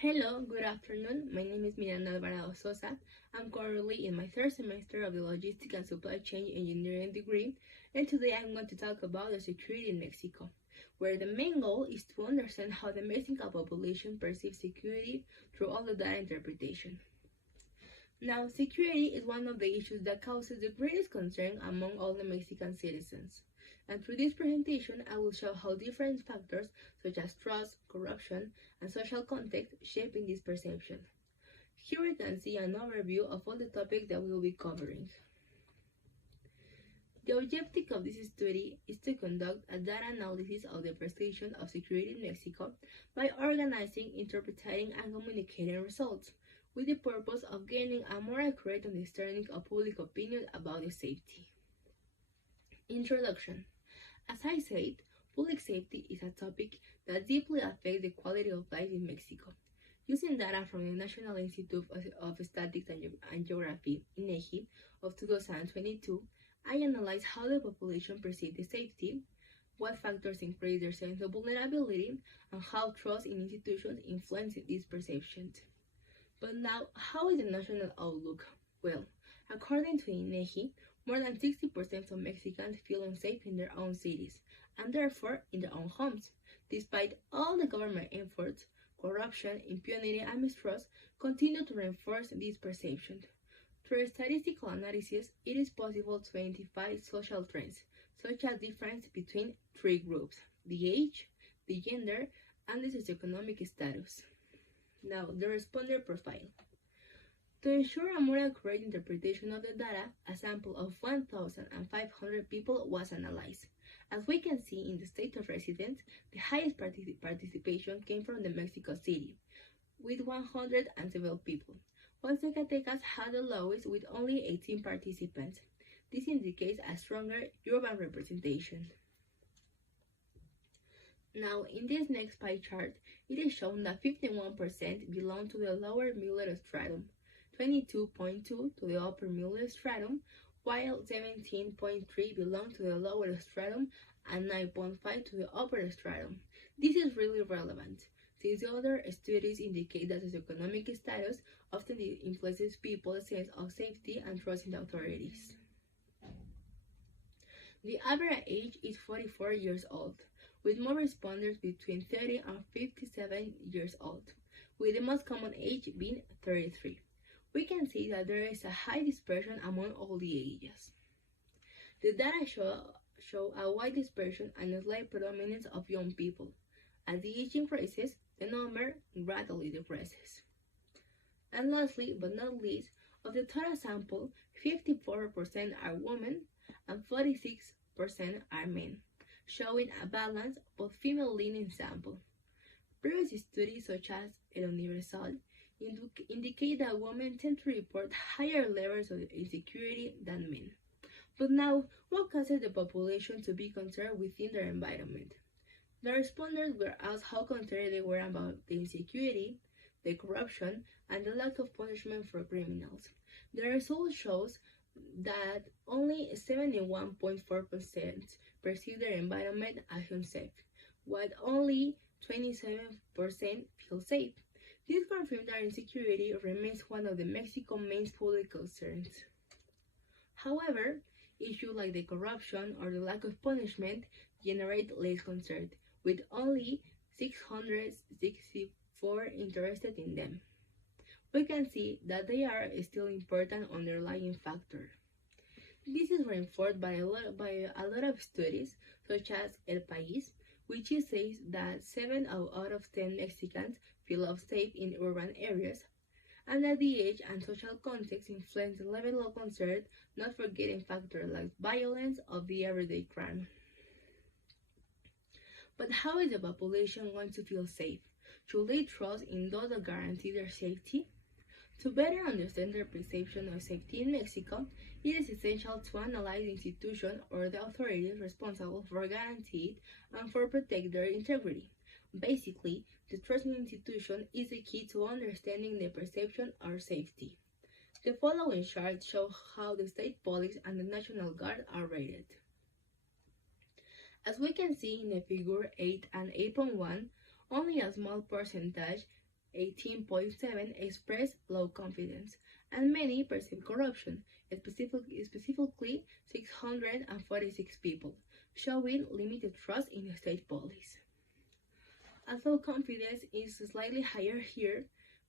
Hello, good afternoon. My name is Miranda Alvarado Sosa. I'm currently in my third semester of the Logistics and Supply Chain Engineering degree, and today I'm going to talk about the security in Mexico, where the main goal is to understand how the Mexican population perceives security through all the data interpretation. Now, security is one of the issues that causes the greatest concern among all the Mexican citizens. And through this presentation, I will show how different factors such as trust, corruption, and social context shape in this perception. Here we can see an overview of all the topics that we will be covering. The objective of this study is to conduct a data analysis of the perception of security in Mexico by organizing, interpreting, and communicating results, with the purpose of gaining a more accurate understanding of public opinion about the safety. Introduction. As I said, public safety is a topic that deeply affects the quality of life in Mexico. Using data from the National Institute of Statistics and Geography, INEGI, of 2022, I analyzed how the population perceives the safety, what factors increase their sense of vulnerability, and how trust in institutions influence these perceptions. But now, how is the national outlook? Well, according to INEGI, more than 60% of Mexicans feel unsafe in their own cities, and therefore in their own homes. Despite all the government efforts, corruption, impunity, and mistrust continue to reinforce this perception. Through statistical analysis, it is possible to identify social trends, such as difference between three groups: the age, the gender, and the socioeconomic status. Now, the responder profile. To ensure a more accurate interpretation of the data, a sample of 1,500 people was analyzed. As we can see in the state of residence, the highest participation came from the Mexico City, with 107 people, while Zacatecas had the lowest with only 18 participants. This indicates a stronger urban representation. Now, in this next pie chart, it is shown that 51% belong to the lower middle stratum, 22.2% to the upper middle stratum, while 17.3% belong to the lower stratum and 9.5% to the upper stratum. This is really relevant, since the other studies indicate that socioeconomic status often influences people's sense of safety and trust in the authorities. The average age is 44 years old, with more responders between 30 and 57 years old, with the most common age being 33. We can see that there is a high dispersion among all the ages. The data show a wide dispersion and a slight predominance of young people. As the age increases, the number gradually decreases. And lastly, but not least, of the total sample, 54% are women and 46% are men, showing a balance both female-leaning sample. Previous studies such as El Universal indicate that women tend to report higher levels of insecurity than men. But now, what causes the population to be concerned within their environment? The respondents were asked how concerned they were about the insecurity, the corruption, and the lack of punishment for criminals. The result shows that only 71.4% perceive their environment as unsafe, while only 27% feel safe. This confirms that insecurity remains one of the Mexico's main public concerns. However, issues like the corruption or the lack of punishment generate less concern, with only 664 interested in them. We can see that they are still important underlying factor. This is reinforced by a lot of studies, such as El País, which says that 7 out of 10 Mexicans feel unsafe in urban areas, and that the age and social context influence the level of concern, not forgetting factors like violence or the everyday crime. But how is the population going to feel safe? Should they trust in those that guarantee their safety? To better understand their perception of safety in Mexico, it is essential to analyze the institution or the authorities responsible for guaranteeing and for protect their integrity. Basically, the trust in institution is the key to understanding the perception of safety. The following charts show how the state police and the National Guard are rated. As we can see in the figure 8 and 8.1, only a small percentage 18.7 express low confidence, and many perceive corruption, specifically 646 people, showing limited trust in state police. Although confidence is slightly higher here,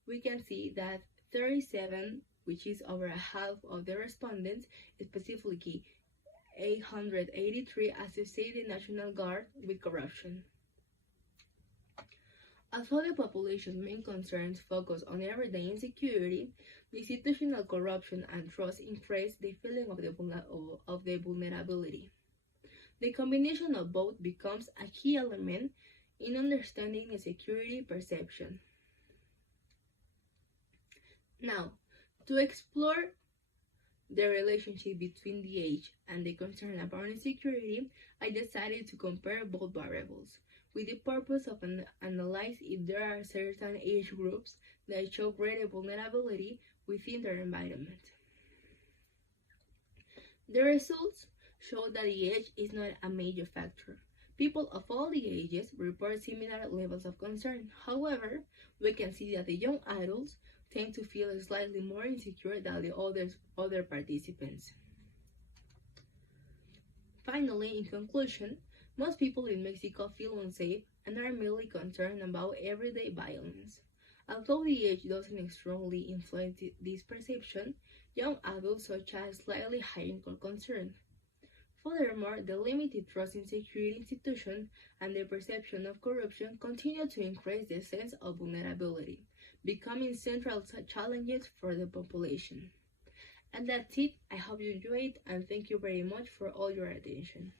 we can see that 37, which is over a half of the respondents, specifically 883, associate the National Guard with corruption. Although the population's main concerns focus on everyday insecurity, the institutional corruption and trust increase the feeling of the vulnerability. The combination of both becomes a key element in understanding the security perception. Now, to explore the relationship between the age and the concern about insecurity, I decided to compare both variables, with the purpose of analyze if there are certain age groups that show greater vulnerability within their environment. The results show that the age is not a major factor. People of all the ages report similar levels of concern. However, we can see that the young adults tend to feel slightly more insecure than the other participants. Finally, in conclusion, most people in Mexico feel unsafe and are merely concerned about everyday violence. Although the age doesn't strongly influence this perception, young adults such as slightly higher concern. Furthermore, the limited trust in security institutions and the perception of corruption continue to increase the sense of vulnerability, becoming central challenges for the population. And that's it. I hope you enjoyed, and thank you very much for all your attention.